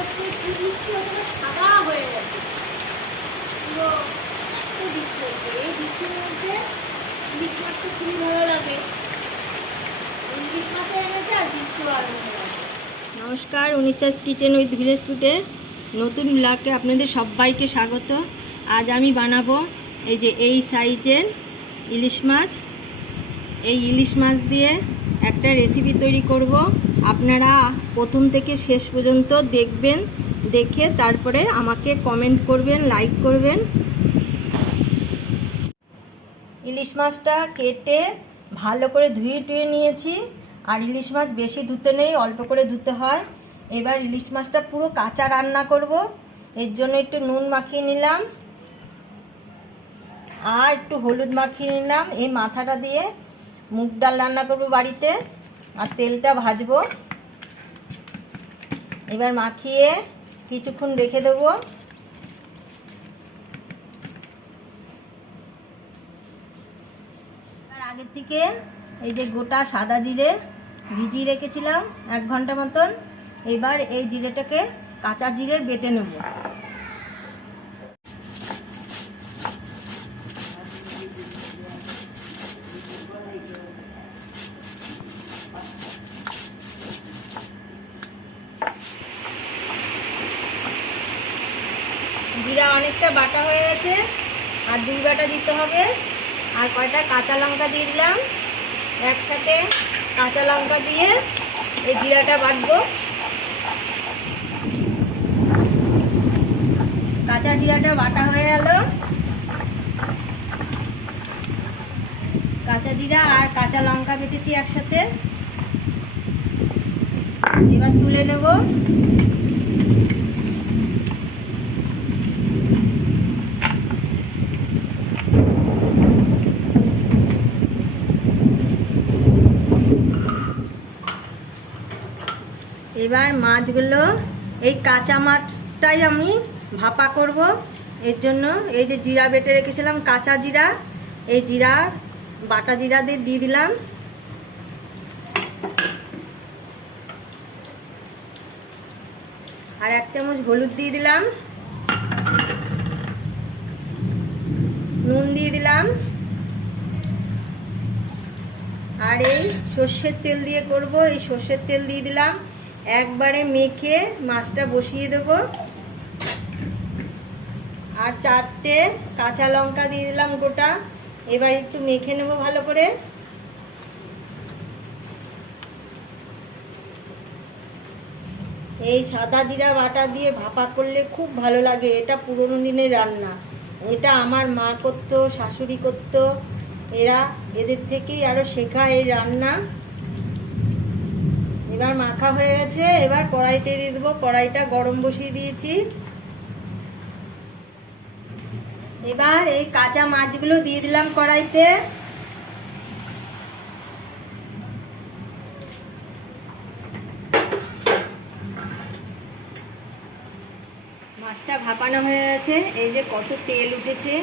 আজকে কি বৃষ্টি হচ্ছে? সাদা হয়ে গেছে। পুরো এত বৃষ্টি হচ্ছে। এই বৃষ্টির মধ্যে ইলিশ মাছ তো খুবই ভালো লাগে। ইলিশ আর বৃষ্টি নমস্কার, অনিতাস কিচেন উইথ ভিলেজ ফুডে। নতুন ব্লগে আপনাদের সবাইকে স্বাগত। আজ আমি বানাবো এই যে এই সাইজের ইলিশ মাছ। এই ইলিশ মাছ দিয়ে একটা রেসিপি তৈরি করব। আপনারা প্রথম থেকে শেষ পর্যন্ত দেখবেন, দেখে তারপরে আমাকে কমেন্ট করবেন লাইক করবেন। ইলিশ মাছটা কেটে ভালো করে ধুয়ে টুয়ে নিয়েছি। আর ইলিশ মাছ বেশি ধুতে নেই, অল্প করে ধুতে হয়। এবার ইলিশ মাছটা পুরো কাঁচা রান্না করব। এর জন্য একটু নুন মাখিয়ে নিলাম। আর একটু হলুদ মাখিয়ে নিলাম। এই মাথাটা দিয়ে মুগ ডাল রান্না করব বাড়িতে। আর তেলটা ভাজবো। এবার মাখিয়ে কিছুক্ষণ রেখে দেবো। তার আগের থেকে এই যে গোটা সাদা জিরে ভিজিয়ে রেখেছিলাম এক ঘণ্টা মতন, এবার এই জিরেটাকে কাঁচা জিরে বেটে নেব। অনেকটা বাটা হয়ে গেছে। আর দুই বাটা দিতে হবে। আর কয়টা? কাঁচা লঙ্কা দিয়ে দিলাম। একসাথে কাঁচা লঙ্কা দিয়ে এই জিরাটা বাটবো। কাঁচা জিরাটা বাটা হয়ে গেল। কাঁচা জিরা আর কাঁচা লঙ্কা বেটেছি একসাথে। এবার তুলে নেব। এবার মাছগুলো, এই কাঁচা মাছটাই আমি ভাপা করব। এর জন্য এই যে জিরা বেটে রেখেছিলাম, কাঁচা জিরা, এই জিরা, বাটা জিরা দিয়ে দিয়ে দিলাম। আর এক চামচ হলুদ দিয়ে দিলাম। নুন দিয়ে দিলাম। আর এই সর্ষের তেল দিয়ে করব, এই সর্ষের তেল দিয়ে দিলাম। একবারে মেখে মাছটা বসিয়ে দেব। আর চারটে কাঁচা লঙ্কা দিয়ে দিলাম গোটা। এবার একটু মেখে নেব ভালো করে। এই সাদা জিরা বাটা দিয়ে ভাপা করলে খুব ভালো লাগে, এটা পুরোনো দিনের রান্না। এটা আমার মা করতো, শাশুড়ি করতো, এরা এদের থেকেই আরও শেখা এই রান্না। এবার মাখা হয়ে গেছে, এবার কড়াইতে দিয়ে দেবো, কড়াইটা গরম বসিয়ে দিয়েছি। এবার এই কাঁচা মাছগুলো দিয়ে দিলাম কড়াইতে। মাছটা ভাপানো হয়ে গেছে, এই যে কত তেল উঠেছে,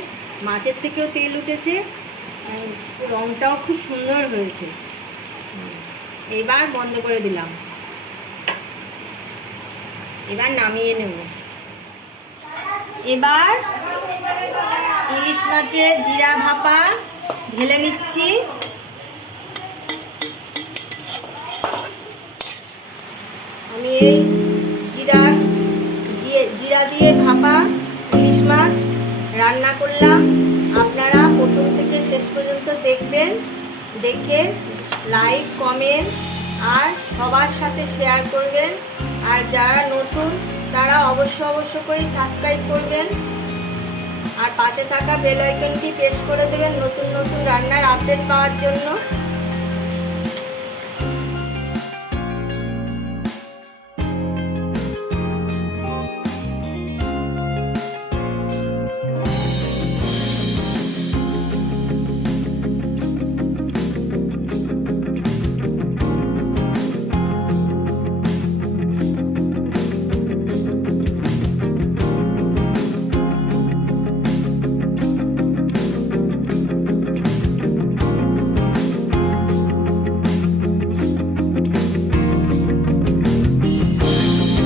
মাছের থেকেও তেল উঠেছে রংটাও খুব সুন্দর হয়েছে। এবার বন্ধ করে দিলাম। এবার নামিয়ে নেব। এবার ইলিশ মাছের জিরা ভাপা ঢেলে নিচ্ছি। আমি এই জিরা জিরা দিয়ে ভাপা ইলিশ মাছ রান্না করলাম। আপনারা প্রথম থেকে শেষ পর্যন্ত দেখবেন, দেখে লাইক, কমেন্ট আর সবার সাথে শেয়ার করবেন। আর যারা নতুন, তারা অবশ্য অবশ্য করে সাবস্ক্রাইব করবেন। আর পাশে থাকা বেল আইকনটি প্রেস করে দেবেন নতুন নতুন রান্নার আপডেট পাওয়ার জন্য।